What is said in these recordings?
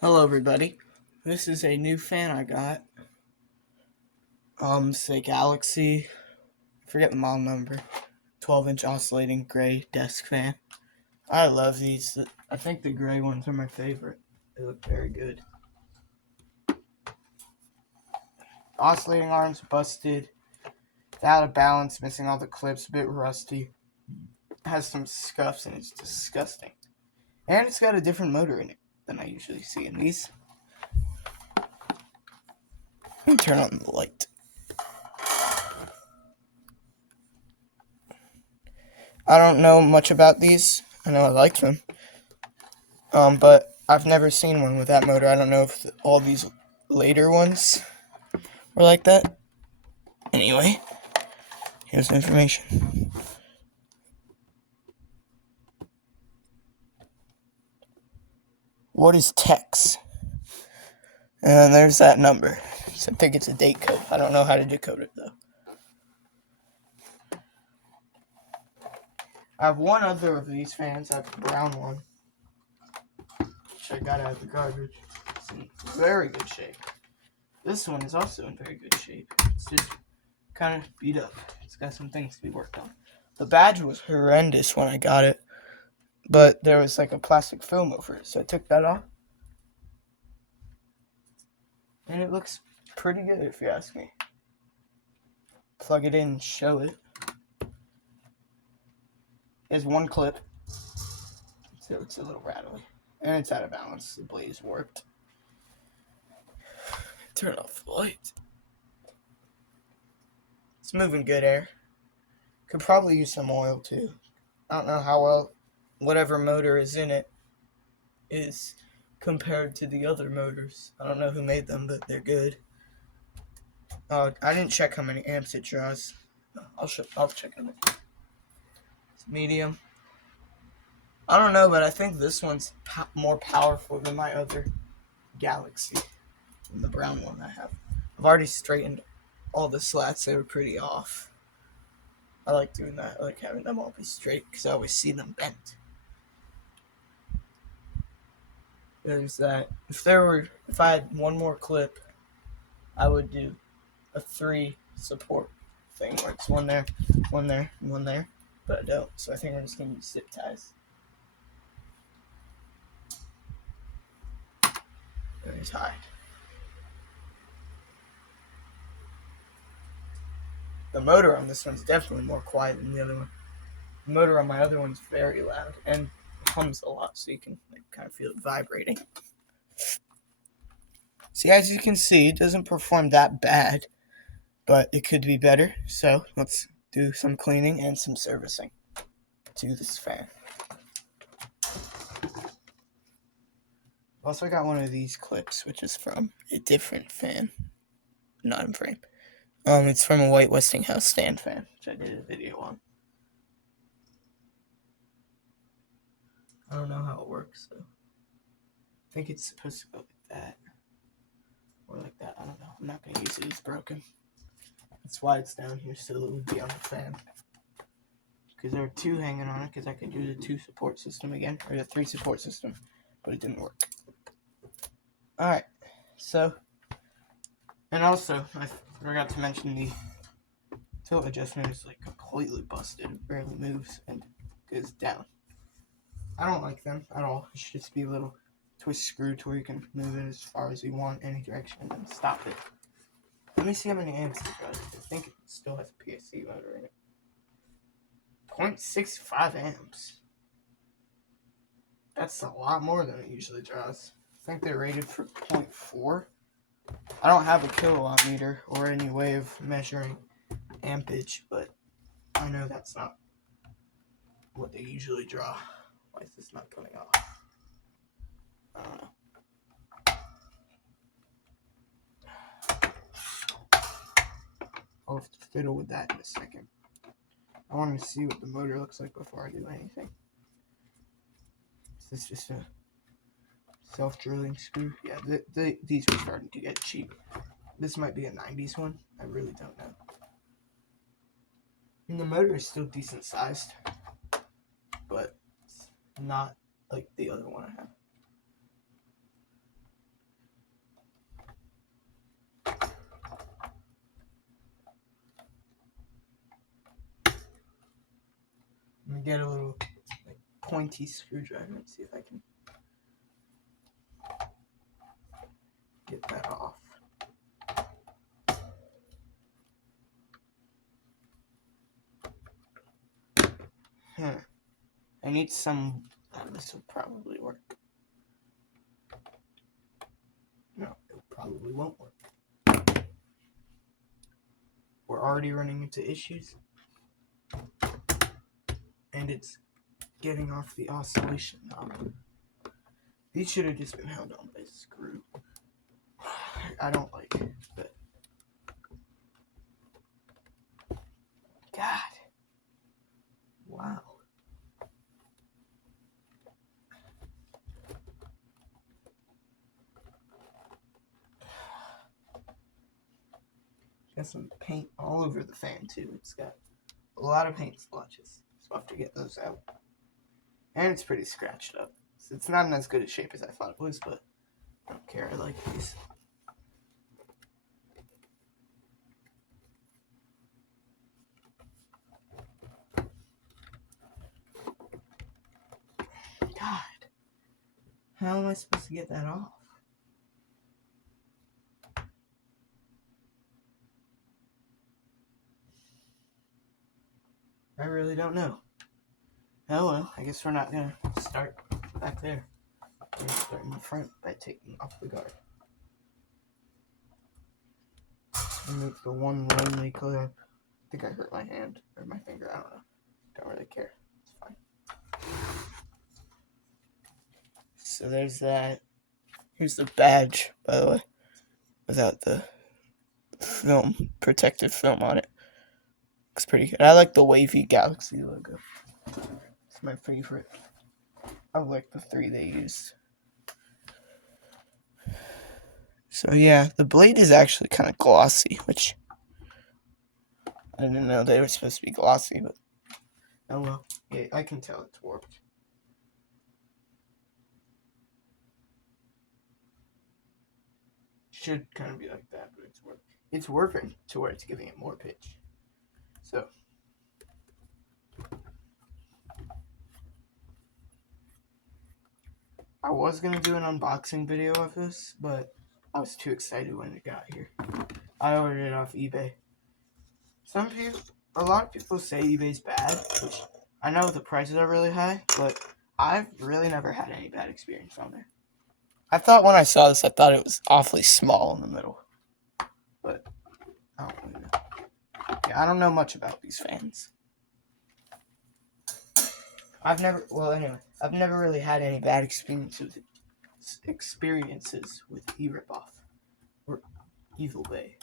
Hello everybody. This is a new fan I got. It's a Galaxy, I forget the model number. 12-inch oscillating gray desk fan. I love these. I think the gray ones are my favorite. They look very good. Oscillating arms busted. Out of balance, missing all the clips, a bit rusty. Has some scuffs and it's disgusting. And it's got a different motor in it than I usually see in these. Let me turn on the light. I don't know much about these. I know I like them. But I've never seen one with that motor. I don't know if all these later ones were like that. Anyway, here's the information. What is TEX? And there's that number. So I think it's a date code. I don't know how to decode it though. I have one other of these fans. I have the brown one, which I got out of the garbage. It's in very good shape. This one is also in very good shape. It's just kind of beat up. It's got some things to be worked on. The badge was horrendous when I got it, but there was like a plastic film over it, so I took that off. And it looks pretty good if you ask me. Plug it in and show it. There's one clip, so it's a little rattly. And it's out of balance, the blade's warped. Turn off the light. It's moving good air. Could probably use some oil too. I don't know how well whatever motor is in it is compared to the other motors. I don't know who made them, but they're good. I didn't check how many amps it draws. I'll check in a minute. It's medium. I don't know, but I think this one's more powerful than my other Galaxy, than the brown one I have. I've already straightened all the slats. They were pretty off. I like doing that. I like having them all be straight because I always see them bent. There's that. If I had one more clip, I would do a 3 support thing where it's one there, and one there. But I don't, so I think I'm just gonna use zip ties. Very tied. The motor on this one's definitely more quiet than the other one. The motor on my other one's very loud and hums a lot, so you can kind of feel it vibrating. See, as you can see, it doesn't perform that bad, but it could be better. So let's do some cleaning and some servicing to this fan. Also got one of these clips, which is from a different fan, not in frame. It's from a white Westinghouse stand fan, which I did a video on. I don't know how it works, though. I think it's supposed to go like that. Or like that, I don't know. I'm not going to use it, it's broken. That's why it's down here, so it would be on the fan. Because there are 2 hanging on it, because I could do the 2 support system again, or the 3 support system, but it didn't work. Alright, so, and also, I forgot to mention the tilt adjustment is like completely busted. It barely moves and goes down. I don't like them at all. It should just be a little twist screw to where you can move it as far as you want, any direction, and then stop it. Let me see how many amps it does. I think it still has a PSC motor in it. 0.65 amps. That's a lot more than it usually draws. I think they're rated for 0.4. I don't have a kilowatt meter or any way of measuring ampage, but I know that's not what they usually draw. Why is this not coming off? I don't know. I'll have to fiddle with that in a second. I want to see what the motor looks like before I do anything. Is this just a self-drilling screw? Yeah, these are starting to get cheap. This might be a 90s one. I really don't know. And the motor is still decent sized, but it's not like the other one I have. get a little like, pointy screwdriver and see if I can get that off. I need some. This will probably work. No, it probably won't work. We're already running into issues. And it's getting off the oscillation knob. These should have just been held on by a screw. I don't like it, but God. Wow. Got some paint all over the fan too. It's got a lot of paint splotches. So I'll have to get those out. And it's pretty scratched up. So it's not in as good a shape as I thought it was, but I don't care. I like these. God. How am I supposed to get that off? I really don't know. Oh well, I guess we're not gonna start back there. We're gonna start in the front by taking off the guard. Remove the one lonely clip. I think I hurt my hand or my finger. I don't know. Don't really care. It's fine. So there's that. Here's the badge, by the way, without the film, protective film on it. Looks pretty good. I like the wavy Galaxy logo. It's my favorite. I like the three they used. So yeah, the blade is actually kind of glossy, which I didn't know they were supposed to be glossy, but oh well. Yeah, I can tell it's warped. Should kind of be like that, but it's warped. It's warping to where it's giving it more pitch. So I was gonna do an unboxing video of this, but I was too excited when it got here. I ordered it off eBay. A lot of people say eBay's bad, which I know the prices are really high, but I've really never had any bad experience on there. I thought when I saw this, I thought it was awfully small in the middle, but I don't really know. Yeah, I don't know much about these fans. I've never really had any bad experiences with E-Ripoff or Evil Bay,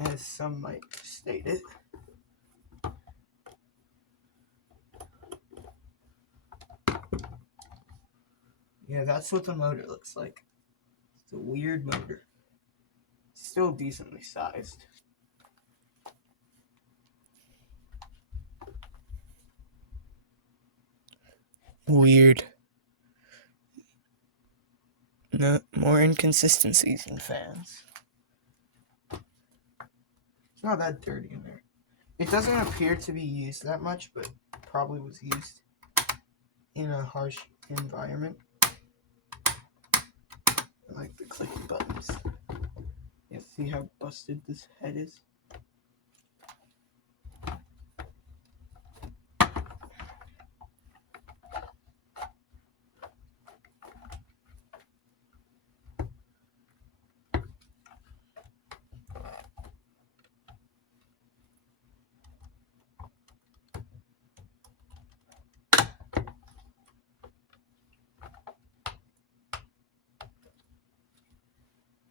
as some might state it. Yeah, that's what the motor looks like. It's a weird motor. It's still decently sized. Weird. No more inconsistencies in fans. It's not that dirty in there. It doesn't appear to be used that much, but probably was used in a harsh environment. I like the clicky buttons. You see how busted this head is?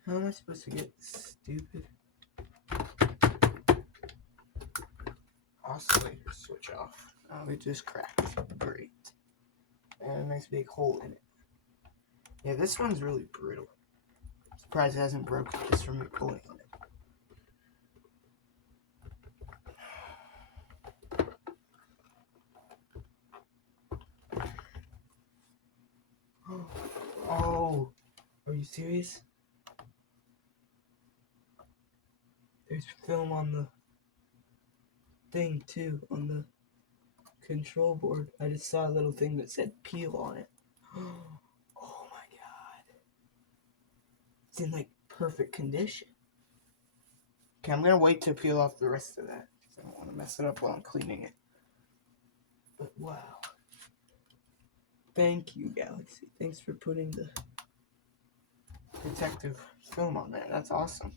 How am I supposed to get this stupid oscillator switch off? Oh, it just cracked. Great. And a nice big hole in it. Yeah, this one's really brittle. Surprised it hasn't broken just from me pulling on it. Oh, are you serious? There's film on the... thing too on the control board. I just saw a little thing that said peel on it. Oh my god. It's in like perfect condition. Okay, I'm gonna wait to peel off the rest of that because I don't want to mess it up while I'm cleaning it. But wow. Thank you, Galaxy. Thanks for putting the protective film on there. That's awesome.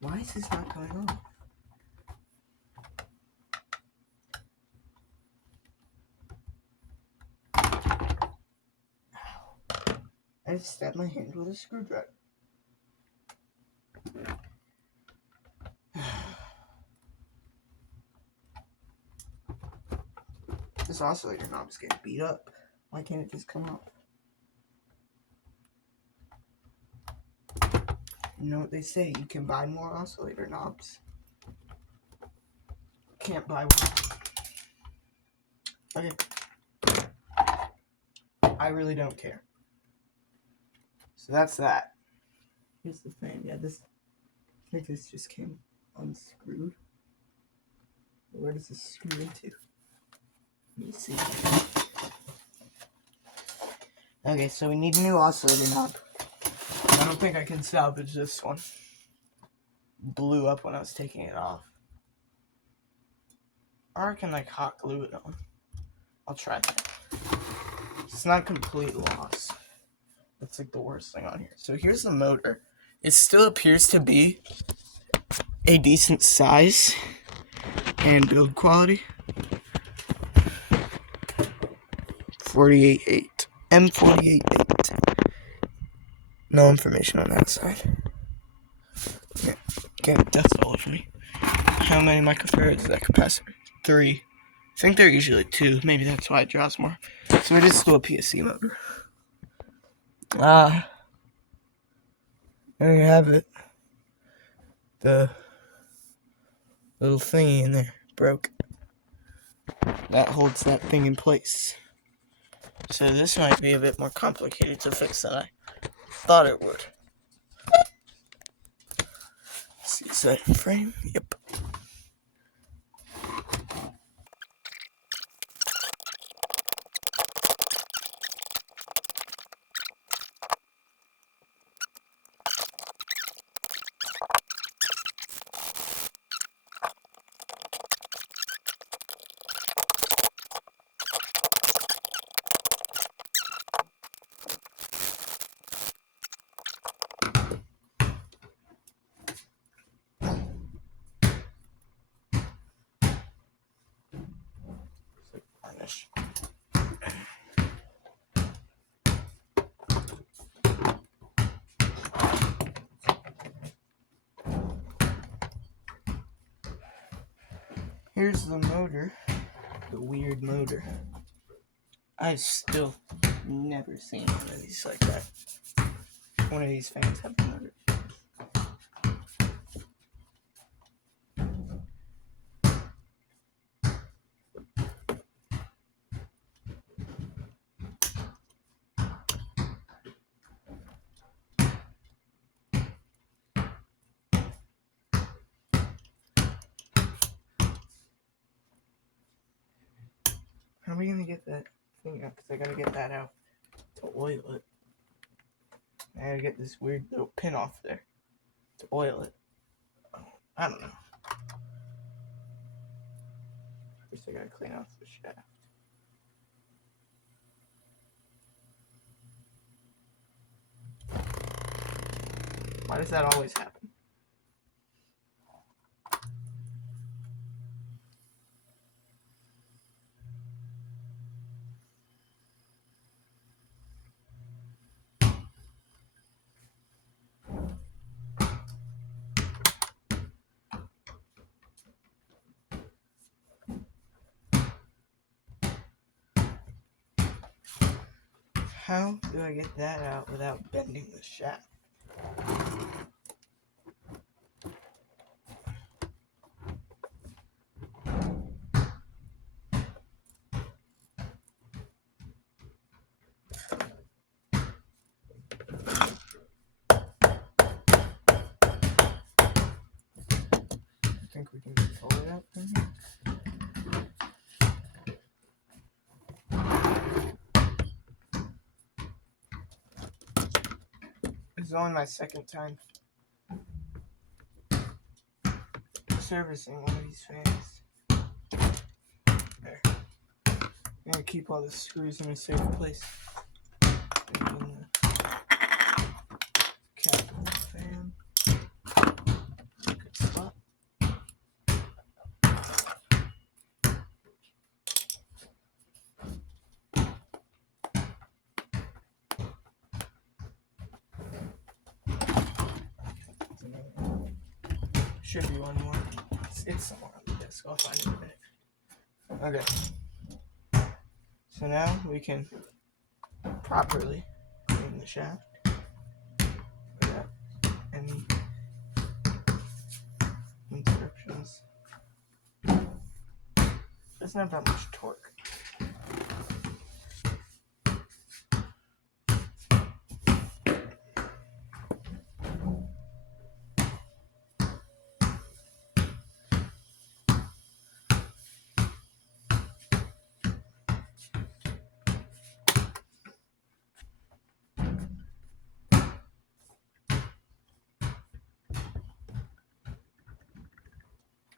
Why is this not going on? I just stabbed my hand with a screwdriver. This oscillator knob is getting beat up. Why can't it just come off? You know what they say, you can buy more oscillator knobs. Can't buy one. Okay. I really don't care. So that's that. Here's the fan. Yeah, I think this just came unscrewed. Where does this screw into? Let me see. Okay, so we need a new oscillator knob. I don't think I can salvage this one. Blew up when I was taking it off. Or I can like hot glue it on. I'll try that. It's not complete loss. That's like the worst thing on here. So here's the motor. It still appears to be a decent size and build quality. 48.8. M48.8. No information on that side. Yeah. Okay, that's all of me. How many microfarads is that capacitor? 3. I think they're usually 2. Maybe that's why it draws more. So it is still a PSC motor. There you have it. The little thingy in there broke. That holds that thing in place. So this might be a bit more complicated to fix than I thought it would. See, is that in frame? Yep. Varnish. Here's the motor. The weird motor. I've still never seen one of these like that. One of these fans have a motor. How are we gonna get that thing out? Because I gotta get that out to oil it. I gotta get this weird little pin off there to oil it. I don't know. First I gotta clean off the shaft. Why does that always happen? how do I get that out without bending the shaft? I think we can pull it out from here. This is only my second time servicing one of these fans. There. I'm gonna keep all the screws in a safe place. In the cap of the fan. Good spot. Should be one more. It's somewhere on the desk. I'll find it in a minute. Okay. So now we can properly clean the shaft without any interruptions. Doesn't have that much torque.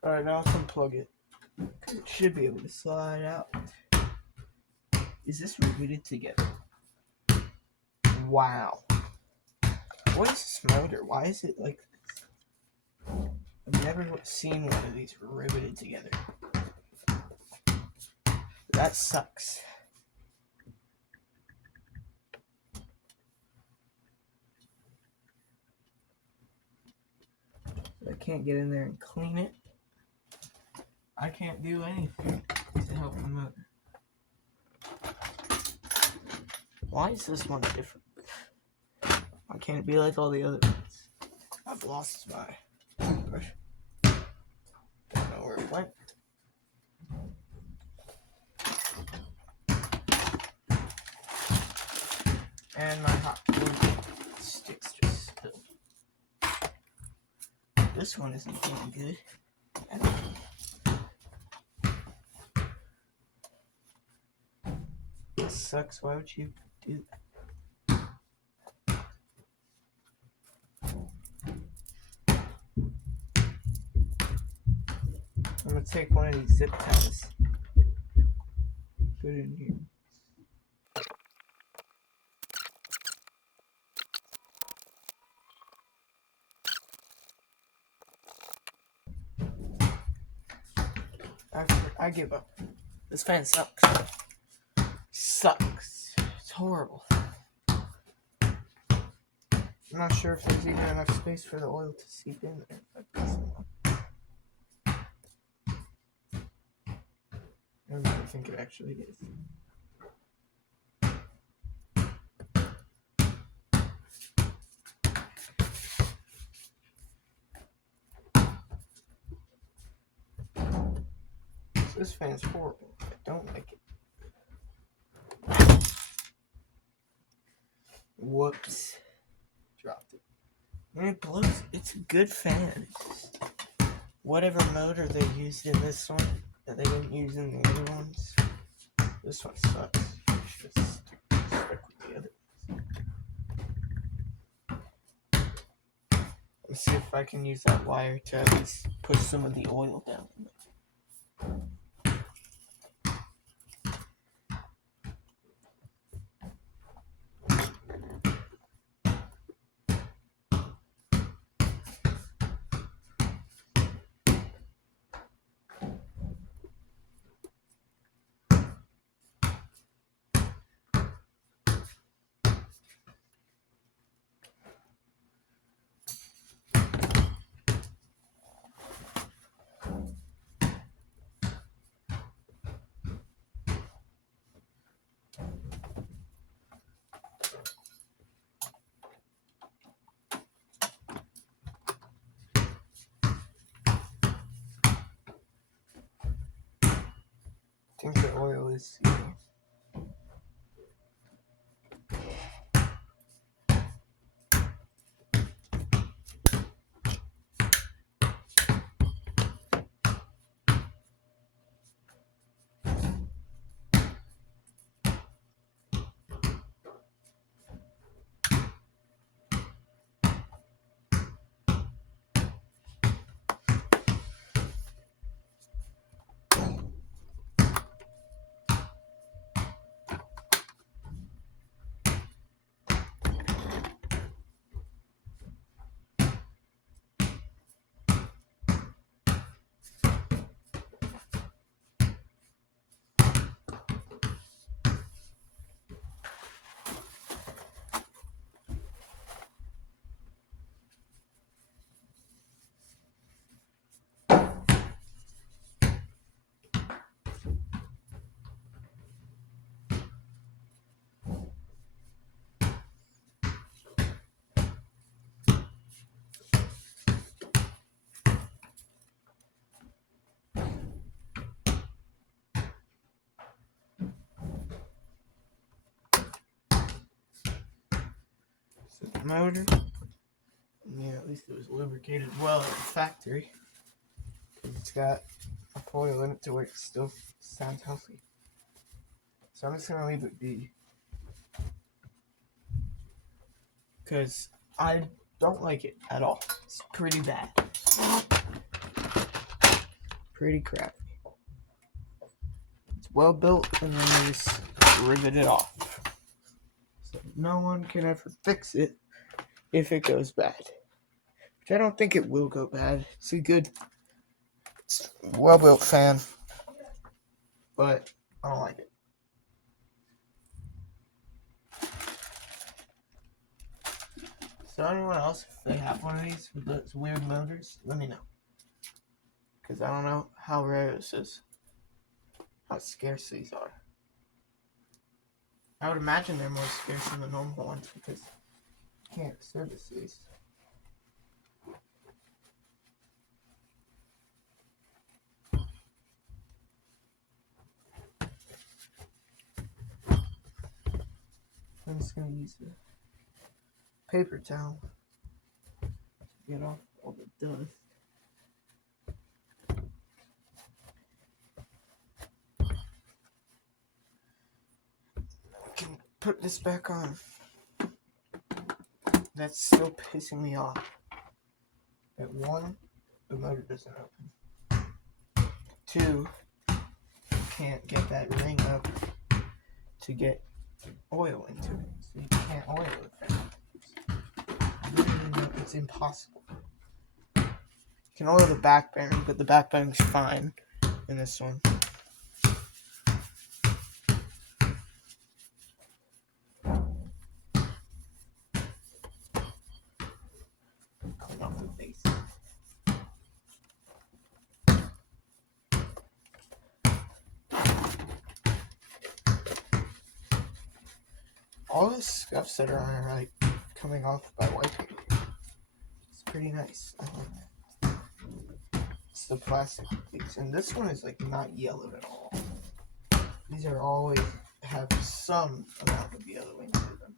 Alright, now let's unplug it. It should be able to slide out. Is this riveted together? Wow. What is this motor? Why is it like this? I've never seen one of these riveted together. That sucks. I can't get in there and clean it. I can't do anything to help the motor. Why is this one different? Why can't it be like all the other ones? I've lost my toothbrush. Don't know where it went. And my hot glue sticks just spilled. This one isn't feeling good. This sucks. Why would you do that? I'm gonna take one of these zip ties. Put it in here. I give up. This fan sucks. Sucks. It's horrible. I'm not sure if there's even enough space for the oil to seep in there. I don't really think it actually is. This fan's horrible. I don't like it. Whoops. Dropped it. And it blows. It's a good fan. It's just whatever motor they used in this one that they didn't use in the other ones. This one sucks. You should just stick with the other ones. Let's see if I can use that wire to at least push some of the oil down. oil is seeping. So the motor, yeah, at least it was lubricated well at the factory. It's got a oil in it to where it still sounds healthy. So I'm just gonna leave it be. Because I don't like it at all. It's pretty bad. Pretty crappy. It's well built and then they just rivet it off. So no one can ever fix it if it goes bad. Which I don't think it will go bad. It's a good, well built fan. But I don't like it. So anyone else, if they have one of these with those weird motors, let me know. Because I don't know how rare this is. How scarce these are. I would imagine they're more scarce than the normal ones because you can't service these. I'm just going to use the paper towel to get off all the dust. We can put this back on. That's still pissing me off. At 1, the motor doesn't open. 2, you can't get that ring up to get oil into it. So you can't oil it. It's impossible. You can oil the back bearing, but the back bearing's fine in this one. Clean off the base. All the scuffs that are on it are like coming off by wiping. It's pretty nice. I like that. It's the plastic piece, and this one is like not yellow at all. These are always have some amount of yellowing to them.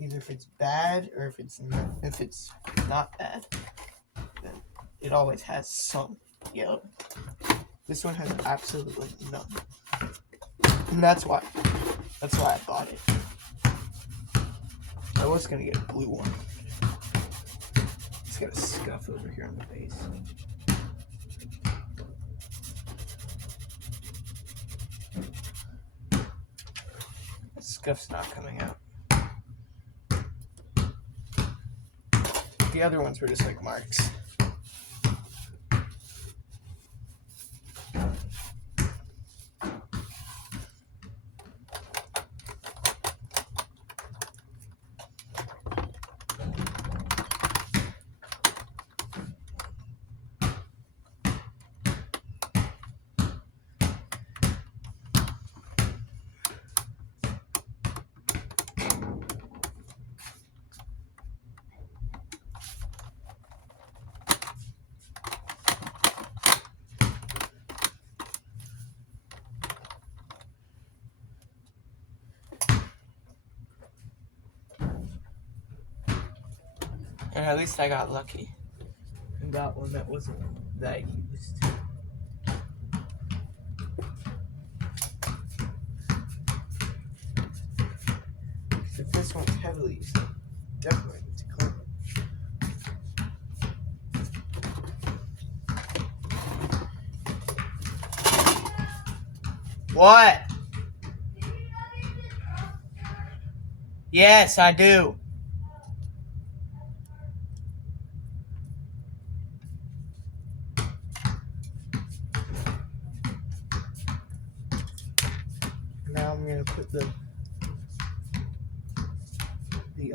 Either if it's bad or if it's not bad, then it always has some yellow. This one has absolutely none. And that's why I bought it. I was gonna get a blue one. It's got a scuff over here on the base. The scuff's not coming out. The other ones were just like marks. And at least I got lucky and got one that wasn't that used. If this one's heavily used, definitely need to clean it. What? Yes, I do. Now I'm gonna put the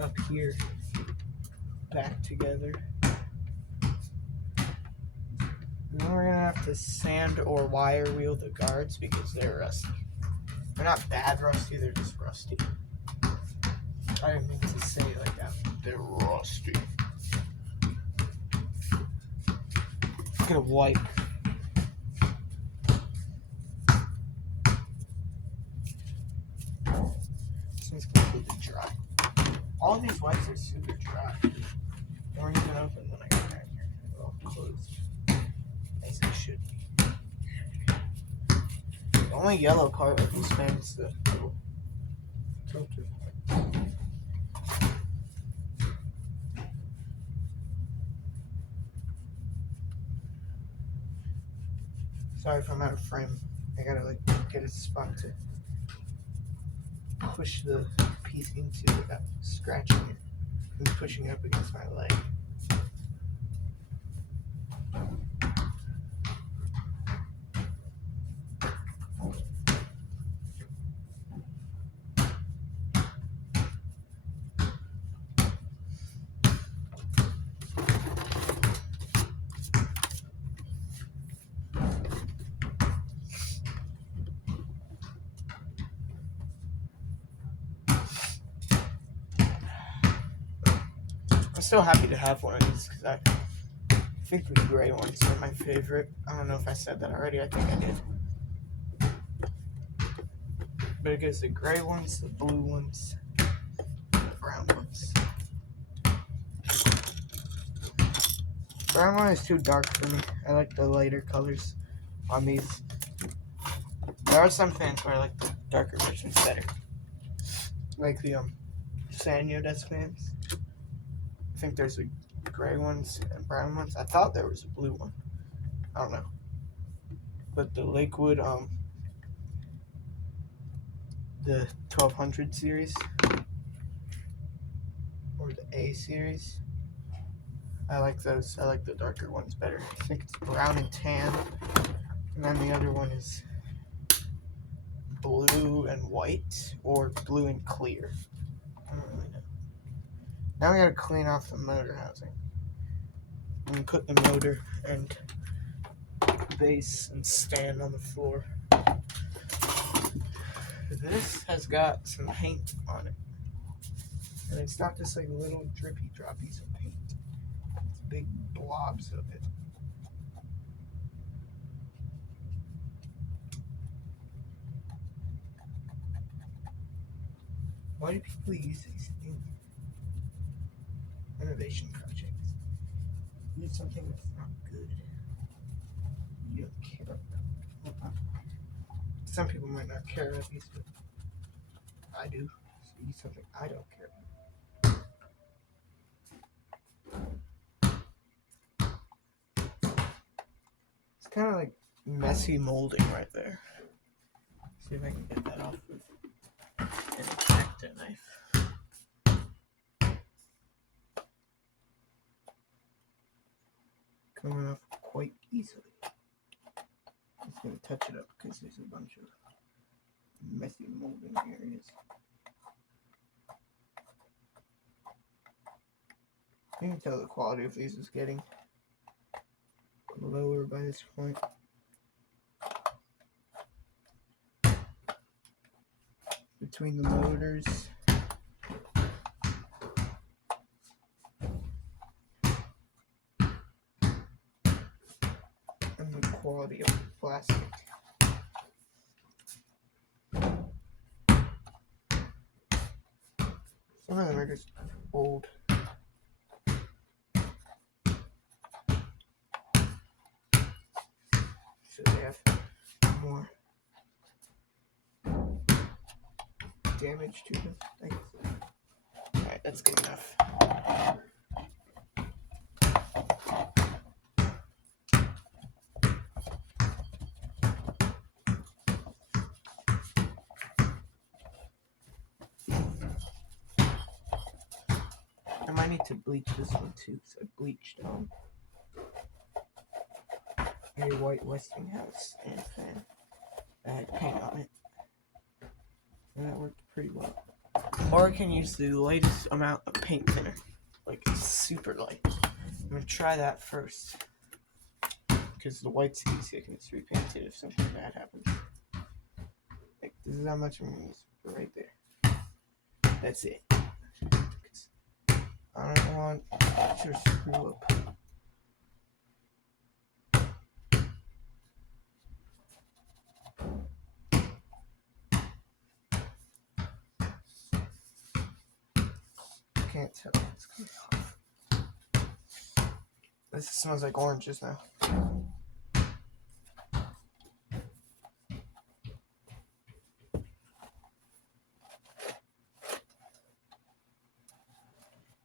up here back together. And then we're gonna have to sand or wire wheel the guards because they're rusty. They're not bad rusty, they're just rusty. I didn't mean to say it like that. They're rusty. Get a wipe. This one's completely dry. All these wipes are super dry. They weren't even open when I got back here. They're all closed. As they should be. The only yellow part of this fan is the little filter. Sorry if I'm out of frame. I gotta like get a spot to push the piece into without scratching it and pushing it up against my leg. I'm still happy to have one of these because I think the gray ones are my favorite. I don't know if I said that already. I think I did. But it goes the gray ones, the blue ones, the brown ones. Brown one is too dark for me. I like the lighter colors on these. There are some fans where I like the darker versions better. Like the Sanyo desk fans. I think there's the gray ones and brown ones. I thought there was a blue one. I don't know. But the Lakewood, the 1200 series, or the A series, I like those. I like the darker ones better. I think it's brown and tan. And then the other one is blue and white, or blue and clear. I don't really know. Now we gotta clean off the motor housing. And put the motor and base and stand on the floor. This has got some paint on it. And it's not just like little drippy droppies of paint. It's big blobs of it. Why do people use these in renovation projects? Use something that's not good. You don't care about. Some people might not care about these, but I do. So use something I don't care about. It's kind of like messy molding right there. See if I can get that off with an X-Acto knife. Coming off quite easily. I'm just going to touch it up because there's a bunch of messy molding areas. You can tell the quality of these is getting lower by this point. Between the motors and the quality of the plastic. Some of them are just old. have more damage to them. Alright, that's good enough. I might need to bleach this one too, because I bleached a white Westinghouse and fan that had paint on it. And that worked pretty well. Or I can use the latest amount of paint thinner. Like super light. I'm going to try that first. Because the white's easy, I can just repaint it if something bad happens. Like, this is how much I'm going to use right there. That's it. I don't want to screw up. Can't tell what's coming off. This smells like oranges now.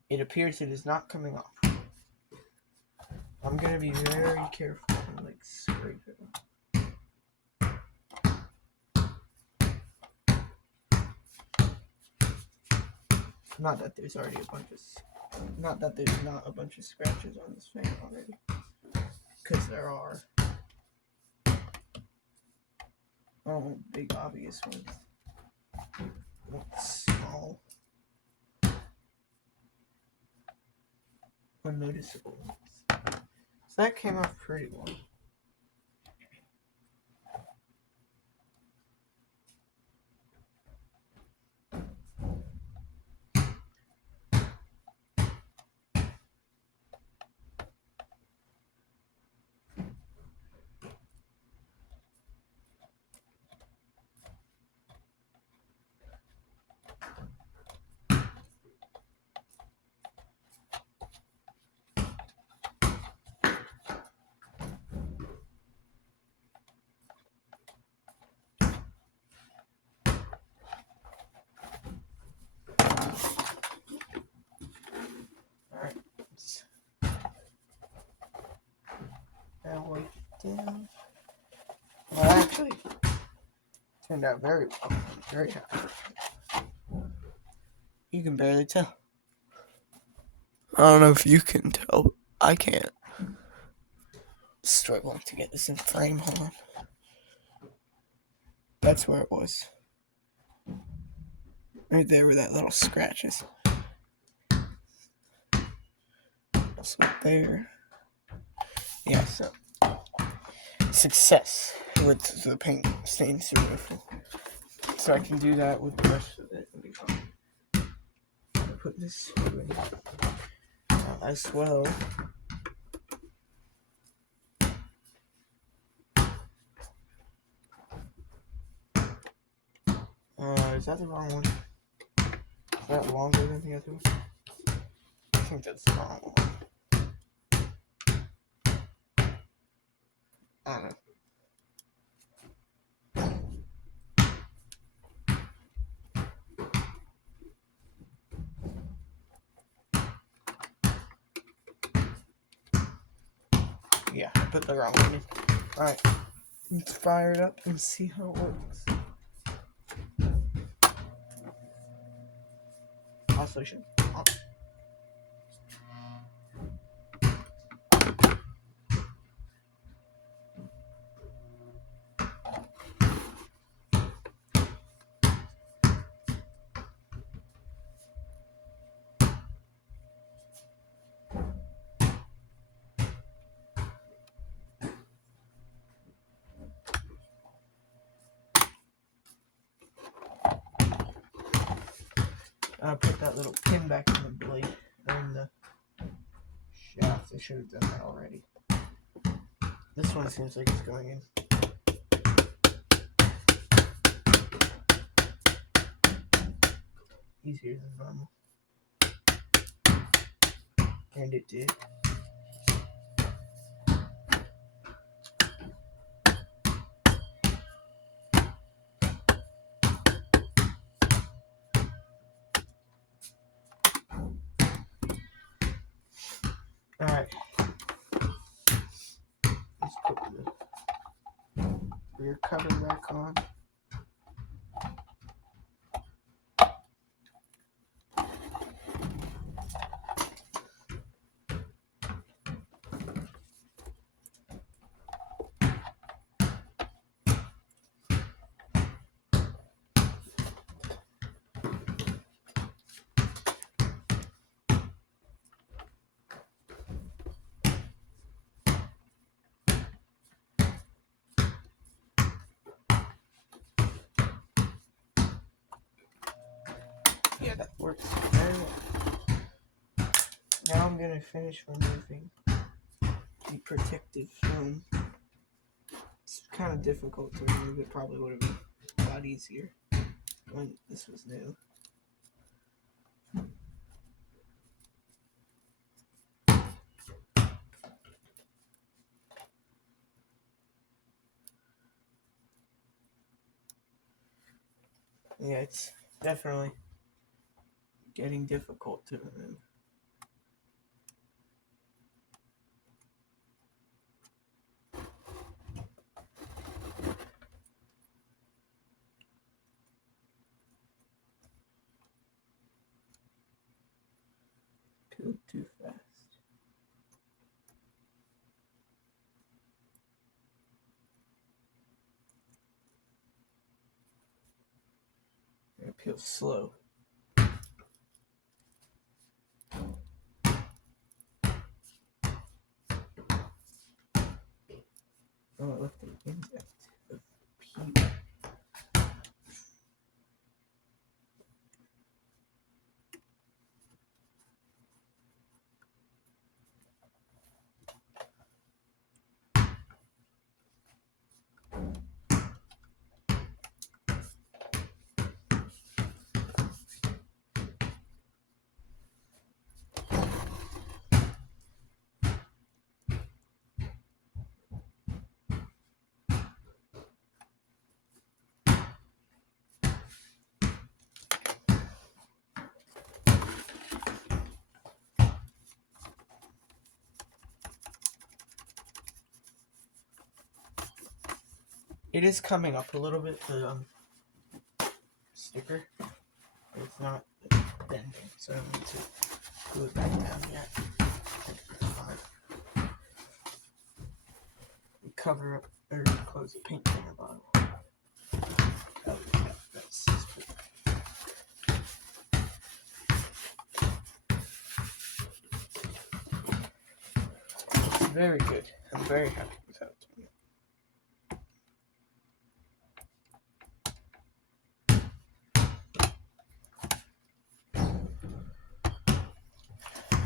It appears it is not coming off. I'm gonna be very careful and like scrape it off. Not that there's already a bunch of, not that there's not a bunch of scratches on this fan already, because there are. Oh, big obvious ones. Small, unnoticeable ones. So that came off pretty well. Alright, now wipe it down. Well, actually, turned out very well. I'm very happy. You can barely tell. I don't know if you can tell, but I can't. Struggling to get this in frame. Hold on. That's where it was. Right there where that little scratch is. Also there. Yeah, so success with the paint stains removal. So I can do that with the rest of it. Put this away as well. Is that the wrong one? Is that longer than the other one? I think that's the wrong one. I don't know. Yeah, I put the wrong one in. Alright, let's fire it up and see how it works. Oscillation on. I put that little pin back in the blade, or in the shaft. I should have done that already. This one seems like it's going in. Easier than normal. And it did. Alright. Let's put the rear cover back on. Yeah, that works very well. Now I'm going to finish removing the protective film. It's kind of difficult to remove. It probably would have been a lot easier when this was new. Yeah, it's definitely getting difficult to remove. Go too fast. It peels slow. Oh, I left the index of peel. It is coming up a little bit, the sticker, but it's not bending, so I don't need to glue it back down yet. We cover up or close the paint thinner bottle. Oh, yeah, that's very good. I'm very happy with how it's doing.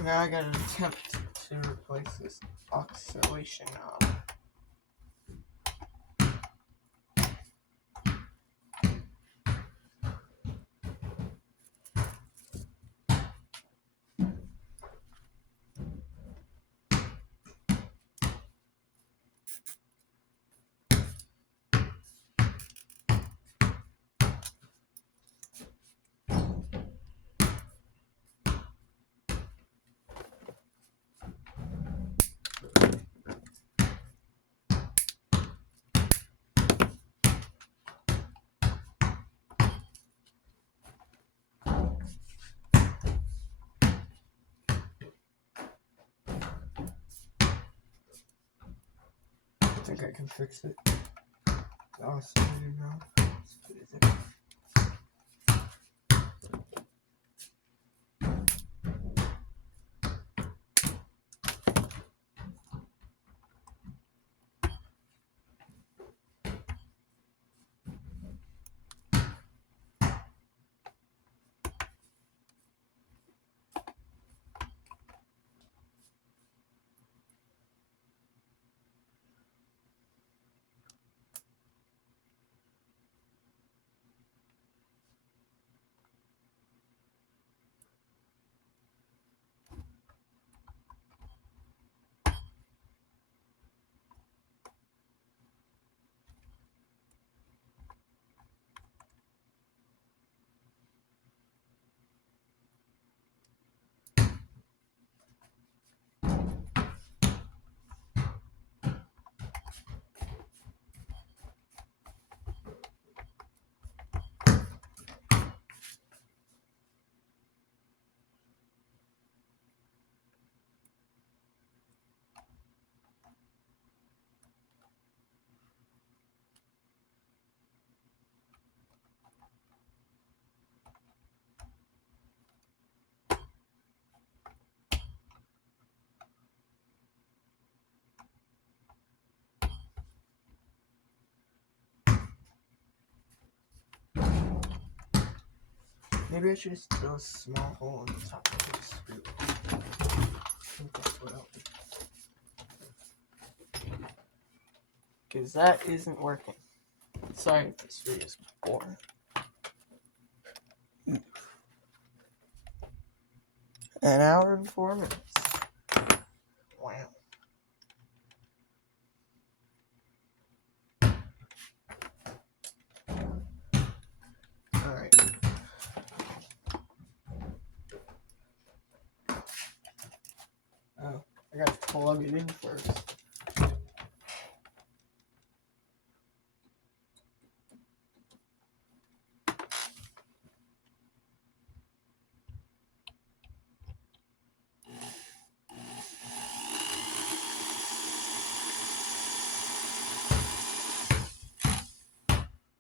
Now I gotta attempt to replace this oscillation knob. I think I can fix it. The oscillator knob. Let's put it there. Maybe I should just drill a small hole in the top of the screw. I think that's what I'll do. Because that isn't working. Sorry if this video is boring. An hour and 4 minutes. Wow. Alright. Oh, I gotta plug it in first.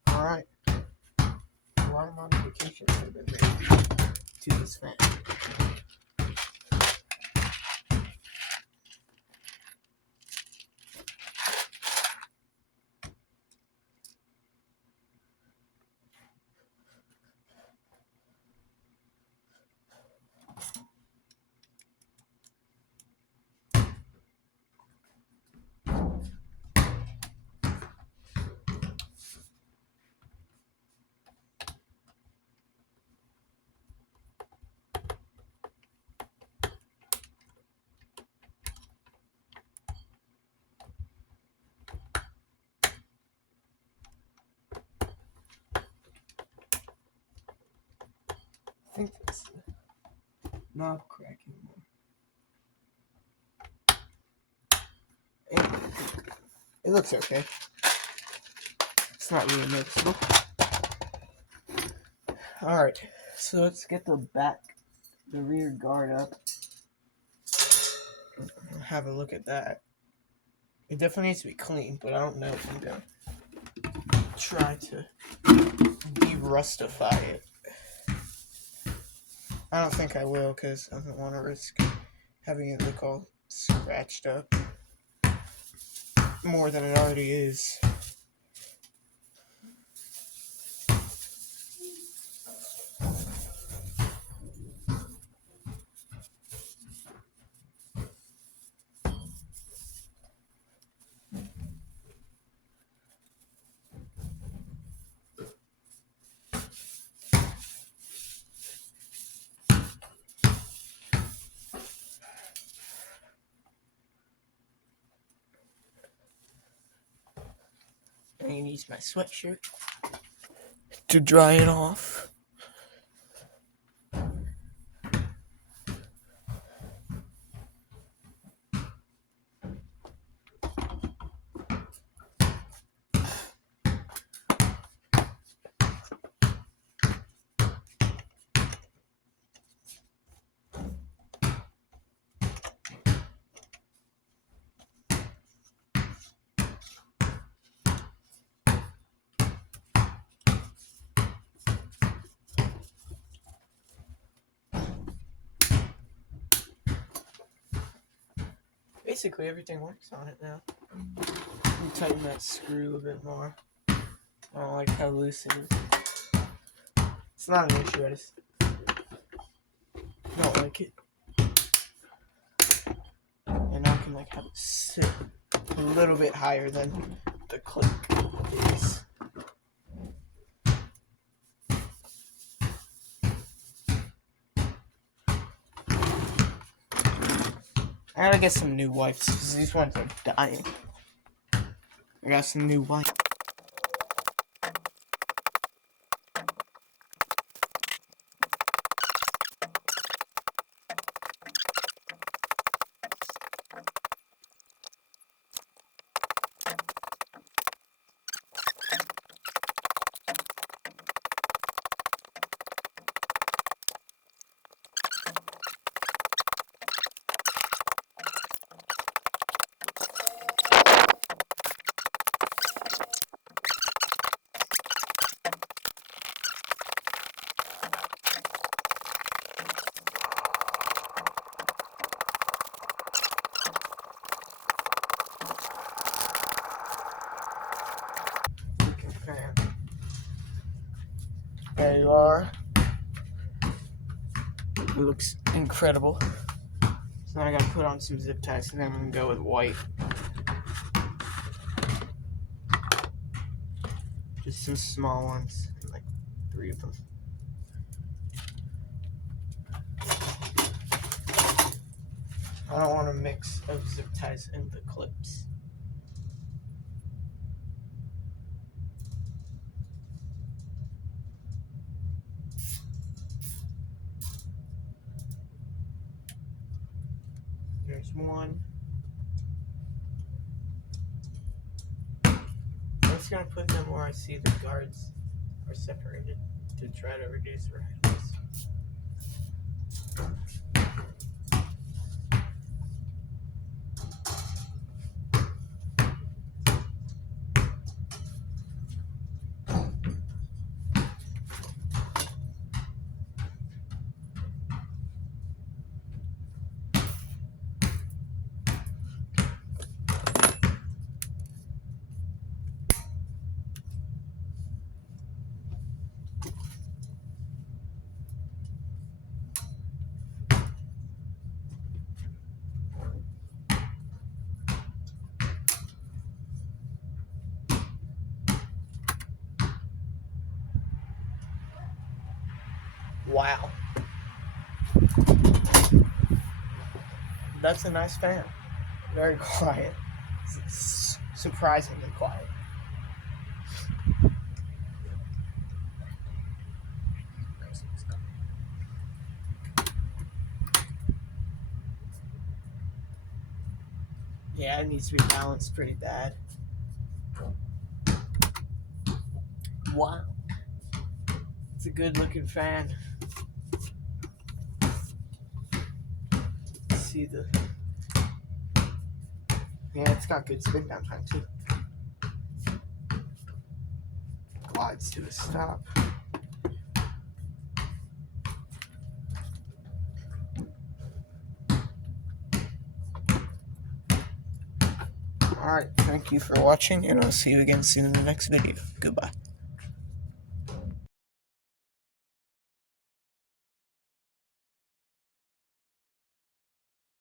Alright. A lot of modifications have been made to this fan. I think that's the knob cracking more. It looks okay. It's not really noticeable. Alright, so let's get the rear guard up. Have a look at that. It definitely needs to be clean, but I don't know if I'm gonna try to de-rustify it. I don't think I will, because I don't want to risk having it look all scratched up more than it already is. I'm going to use my sweatshirt to dry it off. Basically, everything works on it now. You tighten that screw a bit more. I don't like how loose it is. It's not an issue, I just don't like it. And I can have it sit a little bit higher than the click is. I gotta get some new wipes because these ones are dying. I got some new wipes. There you are. looks incredible. So now I gotta put on some zip ties, and then I'm gonna go with white. Just some small ones, like 3 of them. I don't want a mix of zip ties and the clips. There's one. I'm just gonna put them where I see the guards are separated to try to reduce radius. Wow. That's a nice fan. Very quiet. Surprisingly quiet. Yeah, it needs to be balanced pretty bad. Wow. It's a good looking fan. See the... Yeah, it's got good spin down time too. Glides to a stop. Alright, thank you for watching, and I'll see you again soon in the next video. Goodbye.